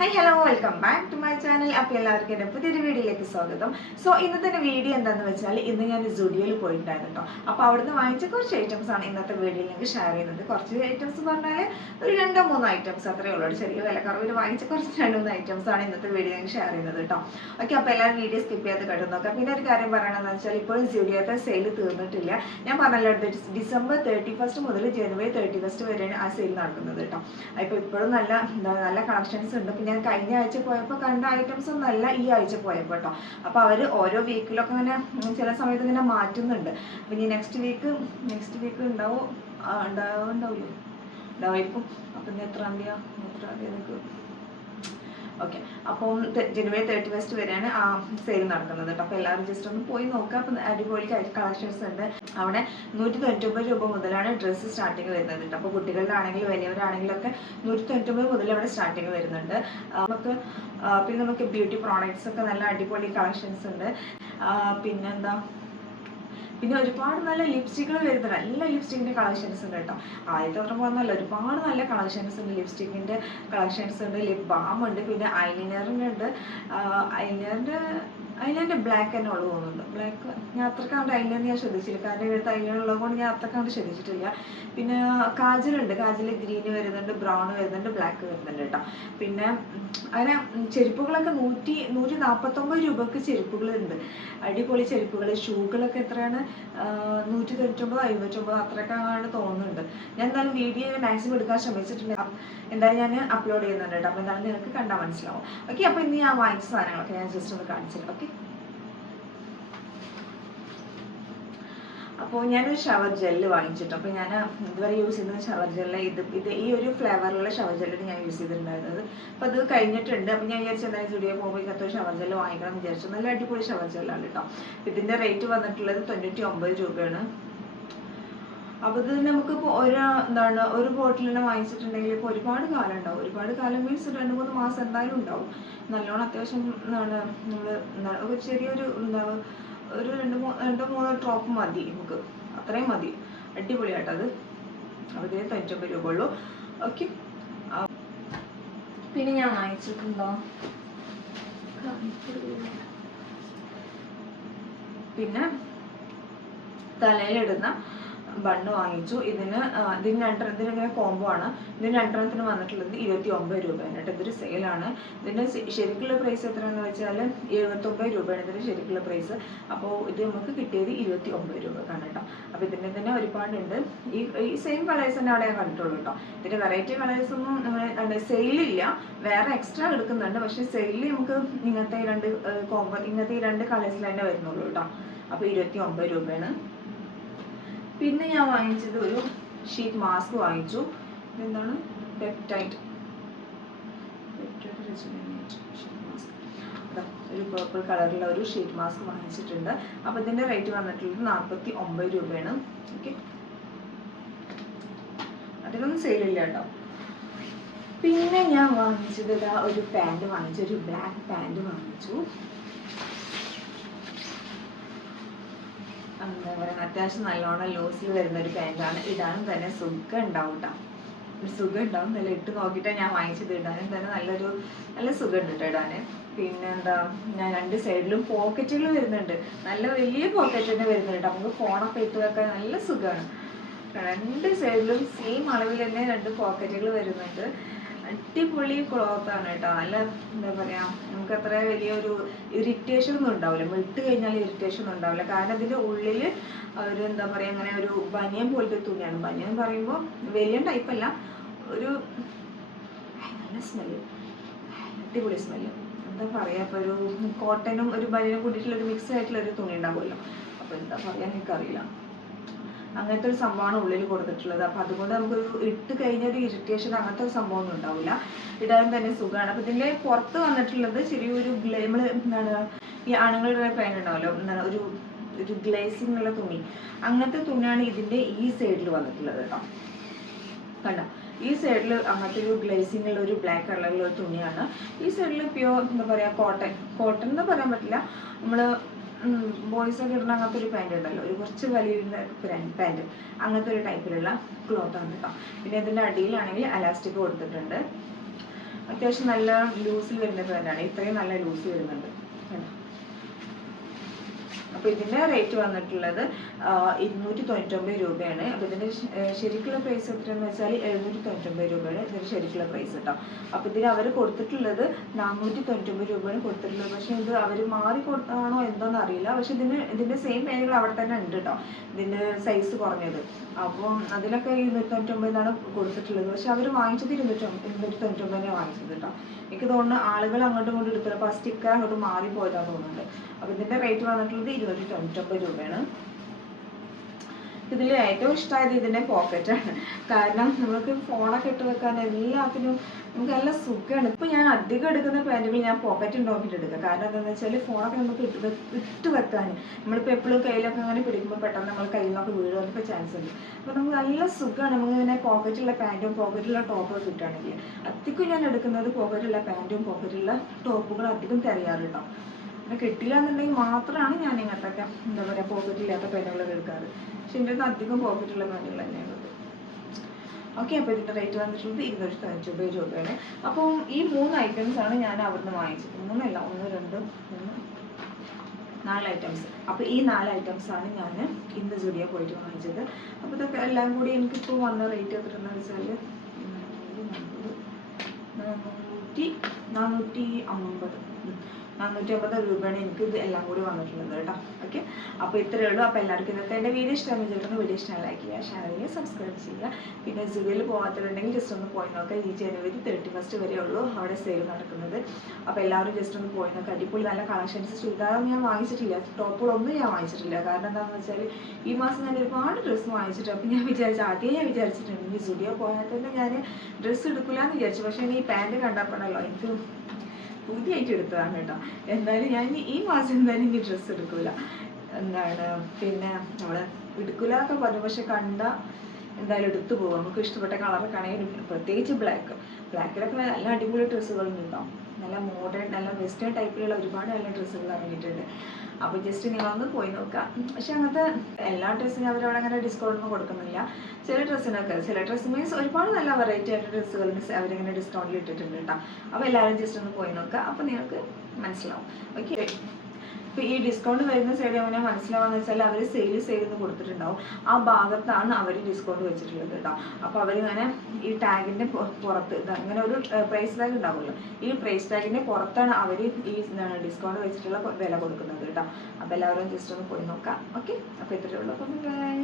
Hi hello welcome back to my channel അപ്പോൾ എല്ലാവർക്കും എന്റെ പുതിയൊരു വീഡിയോയിലേക്ക് സ്വാഗതം. സോ ഇന്നത്തെ വീഡിയോ എന്താണെന്ന് വെച്ചാൽ ഇന്ന് ഞാൻ ജുഡിയോയിൽ പോയിട്ടുണ്ടായിരുന്നു കേട്ടോ അപ്പോൾ അവിടുന്ന് വാങ്ങിച്ച കുറച്ച് ഐറ്റംസ് ആണ് ഇന്നത്തെ വീഡിയോയിൽ നിങ്ങൾക്ക് ഷെയർ ചെയ്യുന്നത്. കുറച്ച് ഐറ്റംസ് പറഞ്ഞാൽ ഒരു രണ്ടോ മൂന്നോ ഐറ്റംസ് അത്രയേ ഉള്ളൂ. ചെറിയ വിലക്കുറവിൽ വാങ്ങിച്ച കുറച്ച് രണ്ട് മൂന്ന് ഐറ്റംസ് ആണ് ഇന്നത്തെ വീഡിയോ ഷെയർ ചെയ്യുന്നത് കേട്ടോ ഓക്കെ അപ്പോൾ എല്ലാവരും വീഡിയോ സ്കിപ്പ് ചെയ്ത് കണ്ടു നോക്കാം. പിന്നെ ഒരു കാര്യം പറയണമെന്ന് വെച്ചാൽ ഇപ്പോഴും ജുഡിയോത്തെ സെയിൽ തീർന്നിട്ടില്ല. ഞാൻ പറഞ്ഞല്ലോ ഡിസംബർ തേർട്ടി ഫസ്റ്റ് മുതൽ ജനുവരി തേർട്ടി ഫസ്റ്റ് വരെയാണ് ആ സെയിൽ നടക്കുന്നത് കേട്ടോ അപ്പോൾ ഇപ്പോഴും നല്ല നല്ല കളക്ഷൻസ് ഉണ്ട്. പിന്നെ ഞാൻ കഴിഞ്ഞ ആഴ്ച പോയപ്പോൾ കണ്ട ഐറ്റംസ് ഒന്നല്ല ഈ ആഴ്ച പോയപ്പോൾ കേട്ടോ അപ്പോൾ അവർ ഓരോ വീക്കിലൊക്കെ ഇങ്ങനെ ചില സമയത്ത് ഇങ്ങനെ മാറ്റുന്നുണ്ട്. അപ്പം ഇനി നെക്സ്റ്റ് വീക്ക് നെക്സ്റ്റ് വീക്ക് ഉണ്ടാവും? ഉണ്ടാവും? ഉണ്ടാവില്ലേ അപ്പം ഇനി എത്രാം തീയതി എത്രാം തീയതി ഓക്കെ അപ്പം ജനുവരി തേർട്ടി ഫസ്റ്റ് വരെയാണ് ആ സെയിൽ നടക്കുന്നത്. കേട്ടോ അപ്പോൾ എല്ലാവരും ജസ്റ്റ് ഒന്ന് പോയി നോക്കുക അപ്പം അടിപൊളി കളക്ഷൻസ് ഉണ്ട്. അവിടെ നൂറ്റി തൊണ്ണൂറ്റൊമ്പത് രൂപ മുതലാണ് ഡ്രസ്സ് സ്റ്റാർട്ടിങ് വരുന്നത് കേട്ടോ അപ്പോൾ കുട്ടികളിലാണെങ്കിലും വലിയവരാണെങ്കിലും ഒക്കെ നൂറ്റി തൊണ്ണൂറ്റൊമ്പത് മുതൽ അവിടെ സ്റ്റാർട്ടിങ് വരുന്നുണ്ട്. നമുക്ക് പിന്നെ നമുക്ക് ബ്യൂട്ടി പ്രോഡക്ട്സ് ഒക്കെ നല്ല അടിപൊളി കളക്ഷൻസ് ഉണ്ട്. പിന്നെന്താ? പിന്നെ ഒരുപാട് നല്ല ലിപ്സ്റ്റിക്കുകൾ വരുന്നുണ്ട്. നല്ല ലിപ്സ്റ്റിക്കിന്റെ കളക്ഷൻസ് ഉണ്ട് കേട്ടോ. ആദ്യത്തെ അത്ര പോകുന്നല്ല ഒരുപാട് നല്ല കളക്ഷൻസ് ഉണ്ട്. ലിപ്സ്റ്റിക്കിന്റെ കളക്ഷൻസ് ഉണ്ട്. ലിപ് ബാം ഉണ്ട്. പിന്നെ ഐലിനറിന്റെ ഐലൈനർ ബ്ലാക്ക് തന്നെ ഉള്ളു തോന്നുന്നുണ്ട്. ബ്ലാക്ക് ഞാൻ അത്രക്കാണ്ട് ഐലൈനർ ഞാൻ ശ്രദ്ധിച്ചില്ല. കാരണം ഇവിടുത്തെ ഉള്ളത് കൊണ്ട് ഞാൻ അത്രക്കാണ്ട് ശ്രദ്ധിച്ചിട്ടില്ല. പിന്നെ കാജലുണ്ട്. കാജൽ ഗ്രീന് വരുന്നുണ്ട് ബ്രൗൺ വരുന്നുണ്ട് ബ്ലാക്ക് വരുന്നുണ്ട് കേട്ടോ. പിന്നെ അങ്ങനെ ചെരുപ്പുകളൊക്കെ നൂറ്റി നൂറ്റി നാൽപ്പത്തൊമ്പത് രൂപക്ക് ചെരുപ്പുകളുണ്ട്. അടിപൊളി ചെരുപ്പുകൾ. ഷൂകളൊക്കെ എത്രയാണ്? നൂറ്റി തൊണ്ണൂറ്റൊമ്പത് അയ്യൂറ്റൊമ്പത് അത്രയൊക്കെ ആണ് തോന്നുന്നുണ്ട്. ഞാൻ എന്തായാലും വീഡിയോ മാക്സിമം എടുക്കാൻ ശ്രമിച്ചിട്ടുണ്ട്. എന്തായാലും ഞാൻ അപ്ലോഡ് ചെയ്യുന്നുണ്ട് കേട്ടോ. അപ്പോൾ എന്തായാലും നിങ്ങൾക്ക് കണ്ടാൽ മനസ്സിലാവും. ഓക്കെ അപ്പോൾ ഇന്ന് ഞാൻ വാങ്ങിച്ച സാധനങ്ങളൊക്കെ ഞാൻ ജസ്റ്റ് ഒന്ന് കാണിച്ചില്ല ഓക്കെ അപ്പോൾ ഞാനൊരു ഷവർ ജെല്ല് വാങ്ങിച്ചിട്ടു അപ്പോൾ ഞാൻ ഇതുവരെ യൂസ് ചെയ്യുന്ന ഷവർ ജെല്ല് ഇത് ഇത് ഈ ഒരു ഫ്ലേവറിലുള്ള ഷവർ ജെല്ലാണ് ഞാൻ യൂസ് ചെയ്തിട്ടുണ്ടായിരുന്നത്. അപ്പോൾ അത് കഴിഞ്ഞിട്ടുണ്ട്. അപ്പോൾ ഞാൻ വിചാരിച്ചു എന്തായാലും സ്റ്റുഡിയോ പോകുമ്പോൾ ഇങ്ങനത്തെ ഷവർ ജെല്ല് വാങ്ങിക്കണം എന്ന് വിചാരിച്ചു. നല്ല അടിപൊളി ഷവർ ജെല്ലാണ് കേട്ടോ ഇതിന്റെ റേറ്റ് വന്നിട്ടുള്ളത് തൊണ്ണൂറ്റി ഒമ്പത് രൂപയാണ്. അപ്പോൾ ഇത് നമുക്ക് ഇപ്പോൾ ഒരു എന്താണ് ഒരു ബോട്ടിൽ തന്നെ വാങ്ങിച്ചിട്ടുണ്ടെങ്കിൽ ഇപ്പോൾ ഒരുപാട് കാലം ഉണ്ടാവും. ഒരുപാട് കാലം മീൻസ് രണ്ട് മൂന്ന് മാസം എന്തായാലും ഉണ്ടാവും. നല്ലോണം അത്യാവശ്യം എന്താണ് നമ്മൾ എന്താണ് ഒരു ചെറിയൊരു എന്താ ഒരു രണ്ട് മൂന്ന് രണ്ടോ മൂന്നോ ഡ്രോപ്പ് മതി നമുക്ക്. അത്രയും മതി. അടിപൊളിയായിട്ടത് അത്. അപ്പോൾ ഇതിന് തൊണ്ണൂറ്റൊമ്പത് രൂപ ഉള്ളൂ ഓക്കെ പിന്നെ ഞാൻ വാങ്ങിച്ചിട്ടുണ്ടോ? പിന്നെ തലയിലിടുന്ന ബണ്ണ് വാങ്ങിച്ചു. ഇതിന് ഇതിന് രണ്ടെണ്ണത്തിന് ഇങ്ങനെ കോംബോ ആണ്. ഇതിന് രണ്ടെണ്ണത്തിന് വന്നിട്ടുള്ളത് ഇരുപത്തി ഒമ്പത് രൂപയാണ് കേട്ടോ. ഇതൊരു സെയിലാണ് ഇതിന്റെ ശരിക്കുള്ള പ്രൈസ് എത്രയാണെന്ന് വെച്ചാൽ എഴുപത്തൊമ്പത് രൂപയാണ് ഇതിന്റെ ശരിക്കുള്ള പ്രൈസ് അപ്പോൾ ഇത് നമുക്ക് കിട്ടിയത് ഇരുപത്തി ഒമ്പത് രൂപക്കാണ് കേട്ടോ. അപ്പോൾ ഇതിന്റെ തന്നെ ഒരുപാടുണ്ട്. ഈ ഈ സെയിം കളേഴ്സ് തന്നെ അവിടെ ഞാൻ കണ്ടിട്ടുള്ളൂ കേട്ടോ. ഇതിന്റെ വെറൈറ്റി കളേഴ്സ് ഒന്നും നമ്മൾ സെയിലില്ല വേറെ എക്സ്ട്രാ എടുക്കുന്നുണ്ട്. പക്ഷേ സെയിലിൽ നമുക്ക് ഇങ്ങനത്തെ രണ്ട് കോംബോ ഇങ്ങനത്തെ ഈ രണ്ട് കളേഴ്സിൽ തന്നെ വരുന്നുള്ളൂ കേട്ടോ. അപ്പോൾ ഇരുപത്തി ഒമ്പത് രൂപയാണ്. പിന്നെ ഞാൻ വാങ്ങിച്ചത് ഒരു ഷീറ്റ് മാസ്ക് വാങ്ങിച്ചു. ഇതെന്താണ്? പെപ്റ്റൈറ്റ് ഷീറ്റ് മാസ്ക് ഒരു പേർപ്പിൾ കളറിലുള്ള ഒരു ഷീറ്റ് മാസ്ക് വാങ്ങിച്ചിട്ടുണ്ട്. അപ്പോൾ ഇതിന്റെ റേറ്റ് വന്നിട്ടുള്ളത് നാൽപ്പത്തി ഒമ്പത് രൂപയാണ്. ഓക്കെ അതിനൊന്നും സെയിലില്ല കേട്ടോ. പിന്നെ ഞാൻ വാങ്ങിച്ചത് ഒരു പാന്റ് വാങ്ങിച്ചു. ഒരു ബ്ലാക്ക് പാന്റ് വാങ്ങിച്ചു. എന്താ പറയുക അത്യാവശ്യം നല്ലോണം ലൂസിൽ വരുന്ന ഒരു പാന്റാണ് ഇടാനും തന്നെ സുഖം ഉണ്ടാവും കേട്ടോ ഒരു സുഖം ഉണ്ടാവും നല്ല ഇട്ട് നോക്കിയിട്ടാണ് ഞാൻ വാങ്ങിച്ചത് ഇടാനും തന്നെ നല്ലൊരു നല്ല സുഖം ഉണ്ട് കേട്ടോ ഇടാൻ പിന്നെ എന്താ ഞാൻ രണ്ട് സൈഡിലും പോക്കറ്റുകൾ വരുന്നുണ്ട്. നല്ല വലിയ പോക്കറ്റ് തന്നെ വരുന്നുണ്ട് നമുക്ക് ഫോണൊക്കെ ഇട്ട് വെക്കാൻ നല്ല സുഖമാണ് രണ്ട് സൈഡിലും സെയിം അളവിൽ തന്നെ രണ്ട് പോക്കറ്റുകൾ വരുന്നുണ്ട്. അടിപൊളി ക്ലോത്ത് ആണ് കേട്ടോ. നല്ല എന്താ പറയാ നമുക്ക് അത്ര വലിയൊരു ഇറിറ്റേഷൻ ഒന്നും ഉണ്ടാവില്ല വിട്ട് കഴിഞ്ഞാൽ ഇറിറ്റേഷൻ ഒന്നും ഉണ്ടാവില്ല കാരണം അതിന്റെ ഉള്ളിൽ ഒരു എന്താ പറയാ അങ്ങനെ ഒരു ബനിയൻ പോലത്തെ തുണിയാണ്. ബനിയൻ എന്ന് പറയുമ്പോൾ വലിയ ടൈപ്പ് അല്ല ഒരു നല്ല സ്മെല്ല് അടിപൊളി സ്മെല്ല് എന്താ പറയാ ഇപ്പൊ ഒരു കോട്ടനും ഒരു ബനിയനും കൂട്ടിയിട്ടുള്ള ഒരു മിക്സ് ആയിട്ടുള്ള ഒരു തുണി ഉണ്ടാവുമല്ലോ. അപ്പൊ എന്താ പറയാ എനിക്കറിയില്ല. അങ്ങനത്തെ ഒരു സംഭവമാണ് ഉള്ളിൽ കൊടുത്തിട്ടുള്ളത്. അപ്പൊ അതുകൊണ്ട് നമുക്കൊരു ഇട്ട് കഴിഞ്ഞ ഒരു ഇറിറ്റേഷൻ അങ്ങനത്തെ ഒരു സംഭവം ഒന്നും ഉണ്ടാവില്ല. ഇടാൻ തന്നെ സുഖമാണ്. അപ്പൊ ഇതിന്റെ പുറത്ത് വന്നിട്ടുള്ളത് ചെറിയൊരു ഗ്ലേ എന്താണ് ഈ ആണുങ്ങളുടെ പേന ഉണ്ടാവല്ലോ എന്താണ് ഒരു ഒരു ഗ്ലേസിംഗ് ഉള്ള തുണി. അങ്ങനത്തെ തുണിയാണ് ഇതിന്റെ ഈ സൈഡിൽ വന്നിട്ടുള്ളത് കേട്ടോ. കണ്ട? ഈ സൈഡിൽ അങ്ങനത്തെ ഒരു ഗ്ലേസിംഗ് ഉള്ള ഒരു ബ്ലാക്ക് കളറിലുള്ള തുണിയാണ്. ഈ സൈഡിൽ പ്യോർ എന്താ പറയാ കോട്ടൺ കോട്ടൺ എന്ന് പറയാൻ പറ്റില്ല. നമ്മൾ ബോയ്സ് ഒക്കെ ഇടുന്ന അങ്ങനത്തെ ഒരു പാന്റ് ഉണ്ടല്ലോ. ഒരു കുറച്ച് വലിയ പാന്റ് അങ്ങനത്തെ ഒരു ടൈപ്പിലുള്ള ക്ലോത്ത് ആണ് കേട്ടോ പിന്നെ ഇതിന്റെ അടിയിലാണെങ്കിൽ അലാസ്റ്റിക് കൊടുത്തിട്ടുണ്ട്. അത്യാവശ്യം നല്ല ലൂസിൽ വരുന്ന പാന്റാണ് ഇത്രയും നല്ല ലൂസ് വരുന്നുണ്ട്. കണ്ടോ? അപ്പോൾ ഇതിന്റെ റേറ്റ് വന്നിട്ടുള്ളത് ഇരുന്നൂറ്റി തൊണ്ണൂറ്റൊമ്പത് രൂപയാണ്. അപ്പോൾ ഇതിന്റെ ശരിക്കുള്ള പ്രൈസ് എത്രയെന്ന് വെച്ചാൽ എഴുന്നൂറ്റി തൊണ്ണൂറ്റൊമ്പത് രൂപയാണ് ഇതിന്റെ ശരിക്കുള്ള പ്രൈസ് കേട്ടോ അപ്പോൾ ഇതിന് അവർ കൊടുത്തിട്ടുള്ളത് നാനൂറ്റി തൊണ്ണൂറ്റൊമ്പത് രൂപയാണ് കൊടുത്തിട്ടുള്ളത്. പക്ഷേ ഇത് അവർ മാറി കൊടുത്താണോ എന്തോന്ന് അറിയില്ല. പക്ഷേ ഇതിന് ഇതിന്റെ സെയിം പേരുകൾ അവിടെ തന്നെ ഉണ്ട് കേട്ടോ ഇതിന്റെ സൈസ് കുറഞ്ഞത്. അപ്പോൾ അതിലൊക്കെ ഇരുന്നൂറ്റി തൊണ്ണൂറ്റൊമ്പതിനാണ് കൊടുത്തിട്ടുള്ളത്. പക്ഷേ അവർ വാങ്ങിച്ചത് ഇരുന്നൂറ്റി ഇരുന്നൂറ്റി തൊണ്ണൂറ്റൊമ്പതിനാണ് വാങ്ങിച്ചത് കേട്ടോ എനിക്ക് തോന്നുന്നു ആളുകൾ അങ്ങോട്ടും ഇങ്ങോട്ടും എടുത്തില്ല. അപ്പോൾ ആ സ്റ്റിക്കർ അങ്ങോട്ട് മാറിപ്പോയതാന്ന് തോന്നുന്നുണ്ട്. അപ്പോൾ ഇതിന്റെ റേറ്റ് വന്നിട്ടുള്ളത് ഇരുന്നൂറ്റി തൊണ്ണൂറ്റൊമ്പത് രൂപയാണ്. ഇതിൽ ഏറ്റവും ഇഷ്ടമായത് ഇതിന്റെ പോക്കറ്റാണ്. കാരണം നമുക്ക് ഫോണൊക്കെ ഇട്ട് വെക്കാൻ എല്ലാത്തിനും നമുക്ക് നല്ല സുഖമാണ് ഇപ്പോൾ ഞാൻ അധികം എടുക്കുന്ന പാന്റുകൾ ഞാൻ പോക്കറ്റ് ഉണ്ടാക്കിയിട്ട് എടുക്കുക കാരണം എന്താണെന്ന് വെച്ചാൽ ഫോണൊക്കെ നമുക്ക് ഇട്ട് ഇട്ട് വെക്കാൻ നമ്മളിപ്പോൾ എപ്പോഴും കയ്യിലൊക്കെ അങ്ങനെ പിടിക്കുമ്പോൾ പെട്ടെന്ന് നമ്മൾ കയ്യിൽ നിന്നൊക്കെ വീഴുവാനൊക്കെ ചാൻസ് ഉണ്ട്. അപ്പോൾ നമുക്ക് നല്ല സുഖമാണ് നമുക്ക് ഇങ്ങനെ പോക്കറ്റുള്ള പാന്റും പോക്കറ്റുള്ള ടോപ്പൊക്കെ കിട്ടുകയാണെങ്കിൽ അധികം ഞാൻ എടുക്കുന്നത് പോക്കറ്റുള്ള പാന്റും പോക്കറ്റുള്ള ടോപ്പുകളും അധികം തിരയാറുണ്ടോ അങ്ങനെ കിട്ടില്ല എന്നുണ്ടെങ്കിൽ മാത്രമാണ് ഞാൻ ഇങ്ങനത്തെ എന്താ പറയുക പോക്കറ്റില്ലാത്ത പേനകൾ എടുക്കാറ്. പക്ഷെ എന്റെ അടുത്ത് അധികം പോക്കറ്റുള്ള പേനകൾ തന്നെയാണ് ഓക്കെ അപ്പോൾ ഇതിന്റെ റേറ്റ് വന്നിട്ടുള്ളത് ഇരുന്നൂറ്റി തൊണ്ണൂറ്റൊമ്പത് രൂപയാണ്. അപ്പോൾ ഈ മൂന്ന് ഐറ്റംസ് ആണ് ഞാൻ അവിടുന്ന് വാങ്ങിച്ചത്. മൂന്നല്ല ഒന്ന് രണ്ട് മൂന്ന് നാല് ഐറ്റംസ് അപ്പോൾ ഈ നാല് ഐറ്റംസ് ആണ് ഞാൻ ഇന്ന് ജുഡിയോ പോയിട്ട് വാങ്ങിച്ചത്. അപ്പോൾ ഇതൊക്കെ എല്ലാം കൂടി എനിക്കിപ്പോൾ വന്ന റേറ്റ് എത്രയെന്ന് വെച്ചാൽ നാനൂറ്റി നാനൂറ്റി അമ്പത്. ഉം. നാനൂറ്റി അമ്പത് രൂപയാണ് എനിക്ക് ഇത് എല്ലാം കൂടി വന്നിട്ടുള്ളത് കേട്ടോ. ഓക്കെ അപ്പോൾ ഇത്രയേ ഉള്ളൂ. അപ്പോൾ എല്ലാവർക്കും ഇന്നത്തെ എന്റെ വീഡിയോ ഇഷ്ടമായി ചേട്ടൻ വീഡിയോ ഇഷ്ടമായി ലൈക്ക് ചെയ്യുക ഷെയർ ചെയ്യുക സബ്സ്ക്രൈബ് ചെയ്യുക. പിന്നെ ജുവലിൽ പോകാത്തവരുണ്ടെങ്കിൽ ജസ്റ്റ് ഒന്ന് പോയി നോക്കുക ഈ ജനുവരി തേർട്ടി ഫസ്റ്റ് വരെ ഉള്ളൂ അവിടെ സെയിൽ നടക്കുന്നത്. അപ്പോൾ എല്ലാവരും ജസ്റ്റ് ഒന്ന് പോയി നോക്കുക അടിപൊളി നല്ല കളക്ഷൻസ് ചുരിദാറൊന്നും ഞാൻ വാങ്ങിച്ചിട്ടില്ല. ടോപ്പുകളൊന്നും ഞാൻ വാങ്ങിച്ചിട്ടില്ല. കാരണം എന്താണെന്ന് വെച്ചാൽ ഈ മാസം ഞാൻ ഒരുപാട് ഡ്രസ്സ് വാങ്ങിച്ചിട്ട് അപ്പോൾ ഞാൻ വിചാരിച്ചു ആദ്യം ഞാൻ വിചാരിച്ചിട്ടുണ്ട് ഈ സ്റ്റുഡിയോ പോയാൽ തന്നെ ഞാൻ ഡ്രസ്സ് എടുക്കില്ല എന്ന് വിചാരിച്ചു. പക്ഷേ ഈ പാന്റ് കണ്ടപ്പോഴല്ലോ എനിക്ക് പുതിയായിട്ട് എടുത്തതാണ് കേട്ടോ. എന്തായാലും ഞാൻ ഈ മാസം എന്തായാലും ഇനി ഡ്രസ്സ് എടുക്കൂല. എന്താണ്? പിന്നെ നമ്മൾ എടുക്കൂല എന്നൊക്കെ പറഞ്ഞു. പക്ഷെ കണ്ട എന്തായാലും എടുത്തു പോകും. നമുക്ക് ഇഷ്ടപ്പെട്ട കളറൊക്കെ ആണെങ്കിൽ പ്രത്യേകിച്ച് ബ്ലാക്ക് ബ്ലാക്കിലൊക്കെ നല്ല അടിപൊളി ഡ്രസ്സുകളുണ്ട് നല്ല മോഡേൺ നല്ല വെസ്റ്റേൺ ടൈപ്പിലുള്ള ഒരുപാട് നല്ല ഡ്രസ്സുകൾ ഇറങ്ങിയിട്ടുണ്ട്. അപ്പോൾ ജസ്റ്റ് നിങ്ങളൊന്ന് പോയി നോക്കുക. പക്ഷെ അങ്ങനത്തെ എല്ലാ ഡ്രസ്സിനും അവരവിടെ അങ്ങനെ ഡിസ്കൗണ്ട് ഒന്നും കൊടുക്കുന്നില്ല. ചില ഡ്രസ്സിനൊക്കെ ചില ഡ്രസ്സ് മീൻസ് ഒരുപാട് നല്ല വെറൈറ്റി ആയിട്ട് ഡ്രസ്സുകളിന് അവരിങ്ങനെ ഡിസ്കൗണ്ടിൽ ഇട്ടിട്ടുണ്ട് കേട്ടോ. അപ്പോൾ എല്ലാവരും ജസ്റ്റ് ഒന്ന് പോയി നോക്കുക. അപ്പോൾ നിങ്ങൾക്ക് മനസ്സിലാവും. ഓക്കെ ഇപ്പോൾ ഈ ഡിസ്കൗണ്ട് വരുന്ന സൈഡ് എങ്ങനെ മനസ്സിലാവാന്ന് വെച്ചാൽ അവർ സെയിൽ എന്ന് കൊടുത്തിട്ടുണ്ടാവും. ആ ഭാഗത്താണ് അവർ ഡിസ്കൗണ്ട് വെച്ചിട്ടുള്ളത് കേട്ടോ അപ്പോൾ അവരിങ്ങനെ ഈ ടാഗിന്റെ പുറത്ത് അങ്ങനെ ഒരു പ്രൈസ് ടാഗ് ഉണ്ടാവുമല്ലോ. ഈ പ്രൈസ് ടാഗിന്റെ പുറത്താണ് അവർ ഈ ഡിസ്കൗണ്ട് വെച്ചിട്ടുള്ള വില കൊടുക്കുന്നത് കേട്ടോ അപ്പോൾ എല്ലാവരും ജസ്റ്റ് ഒന്ന് പോയി നോക്കാം. ഓക്കെ? അപ്പോൾ ഇത്രയേ ഉള്ളൂ. അപ്പം ബൈ